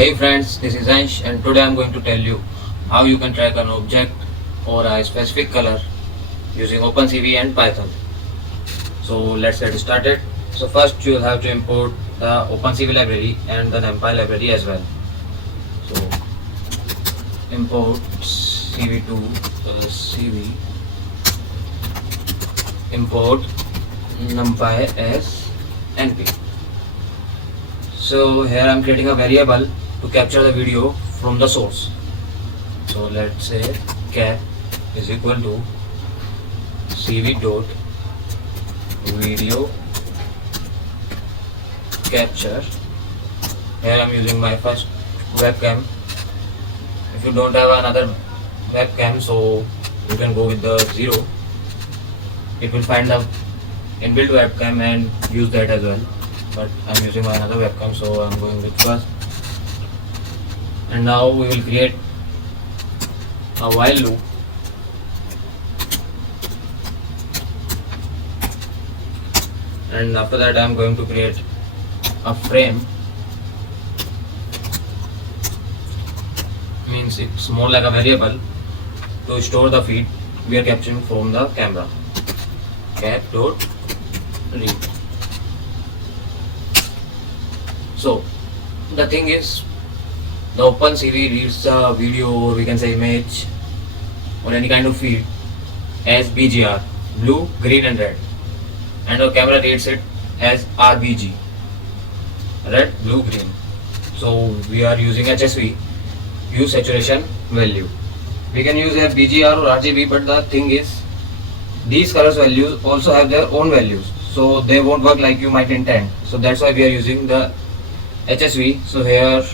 Hey friends, this is Ansh and today I'm going to tell you how you can track an object or a specific color using OpenCV and Python. So let's get started. So first you'll have to import the OpenCV library and the NumPy library as well. So import CV2, CV, import NumPy as NP. So here I'm creating a variable to capture the video from the source. So let's say cap is equal to cv dot video capture. Here I'm using my first webcam. If you don't have another webcam, so you can go with the 0. It will find the inbuilt webcam and use that as well. But I'm using my another webcam, so I'm going with first. And now we will create a while loop. And after that I am going to create a frame. Means it's more like a variable to store the feed we are capturing from the camera. Cap dot read. So the thing is, the OpenCV reads the video, or we can say image or any kind of feed as BGR, blue, green and red, and our camera reads it as RBG, red, blue, green. So we are using HSV, hue saturation value. We can use a BGR or RGB, but the thing is, these colors values also have their own values, so they won't work like you might intend. So that's why we are using the HSV. So here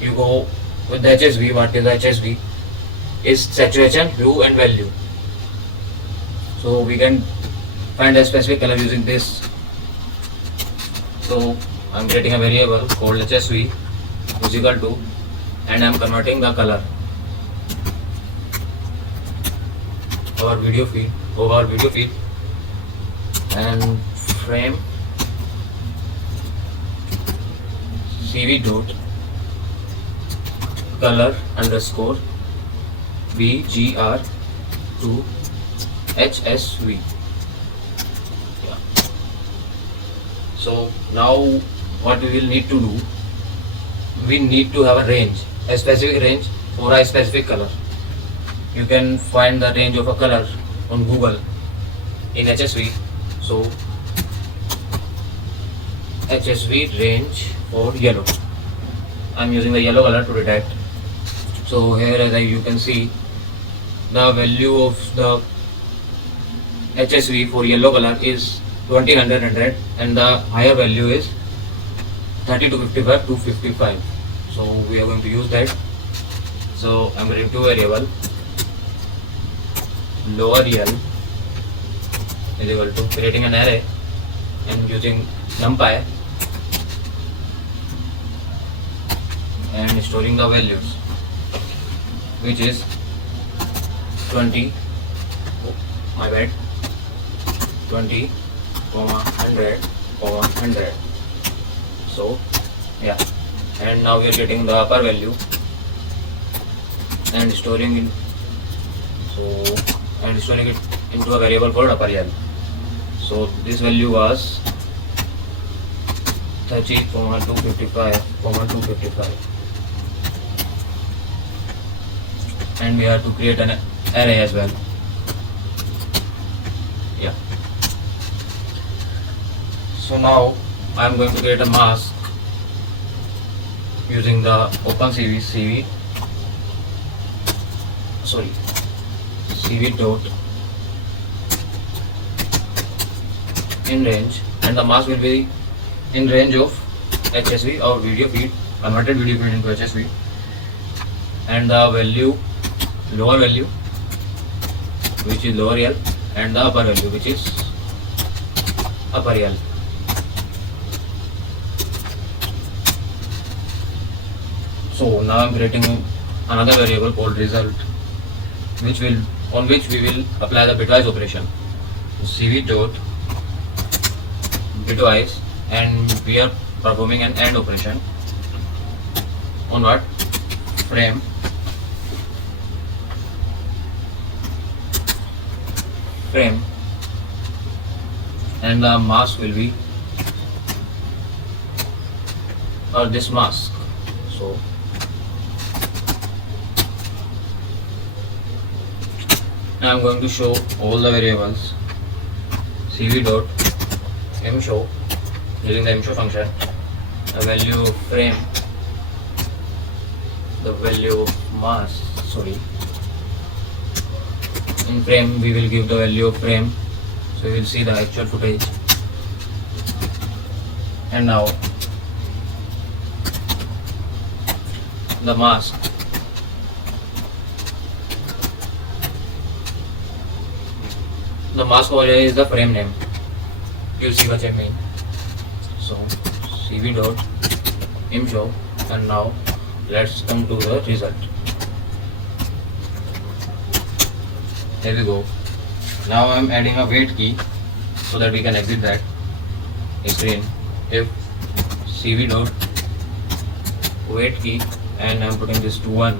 you go with the HSV. What is the HSV? Is saturation, hue and value. So we can find a specific color using this. So I'm creating a variable called HSV is equal to, and I'm converting the color of our video feed and frame CV dot color underscore BGR to HSV. Yeah. So now what we will need to do, we need to have a range, a specific range for a specific color. You can find the range of a color on Google in HSV. So HSV range for yellow. I'm using the yellow color to detect. So here as you can see, the value of the HSV for yellow color is 20, 100, 100, and the higher value is 30 to 55 to 55. So we are going to use that. So I'm going to variable lower L is equal to creating an array and using NumPy and storing the values, which is 20, my bad, 20, 100, 100. So yeah, and now we are getting the upper value and storing it into a variable called upper L. So this value was 30, 255, 255. And we have to create an array as well. Yeah. So now I am going to create a mask using the OpenCV CV dot in range, and the mask will be in range of HSV or video feed, converted video feed into HSV, and the value, lower value which is lower L, and the upper value which is upper L. So now I am creating another variable called result, on which we will apply the bitwise operation. CV dot bitwise, and we are performing an AND operation. on what? Frame. Frame. And the mask will be or this mask. So now I'm going to show all the variables. CV dot mshow using the mshow function, the value of frame, the value of mask. Sorry, in frame we will give the value of frame, so you will see the actual footage. And now the mask. The mask over here is the frame name. You'll see what I mean. So CV dot mshow, and now let's come to the result. Here we go. Now I'm adding a wait key so that we can exit that screen. If CV dot wait key, and I'm putting this to 1.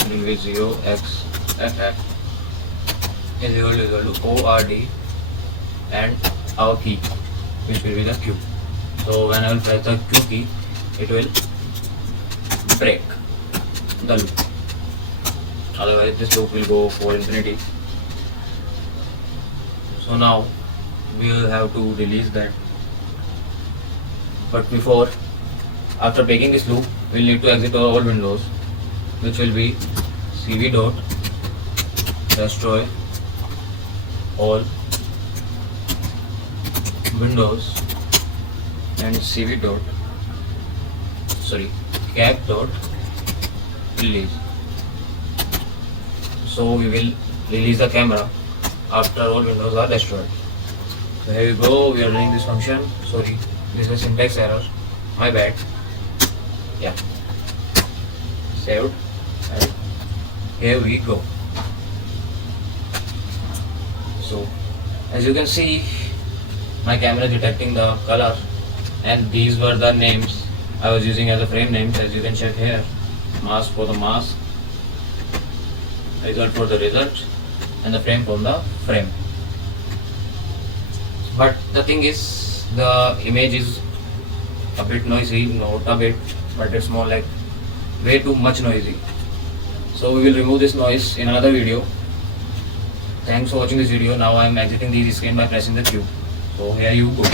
It will be 0xff is equal to ORD and our key, which will be the Q. So when I will press the Q key, it will break the loop. Otherwise this loop will go for infinity. So now we will have to release that. But before, after breaking this loop, we'll need to exit all windows, which will be CV dot destroy all windows and CV dot cap dot release. So we will release the camera after all windows are destroyed. So here we go, we are running this function. Sorry, this is a syntax error, my bad. Yeah, saved, and here we go. So as you can see, my camera is detecting the color, and these were the names I was using as a frame names. As you can check here, mask for the mask, result for the result, and the frame from the frame. But the thing is, the image is a bit noisy, not a bit, but it's more like way too much noisy. So we will remove this noise in another video. Thanks for watching this video. Now I am exiting the screen by pressing the Q. So here you go.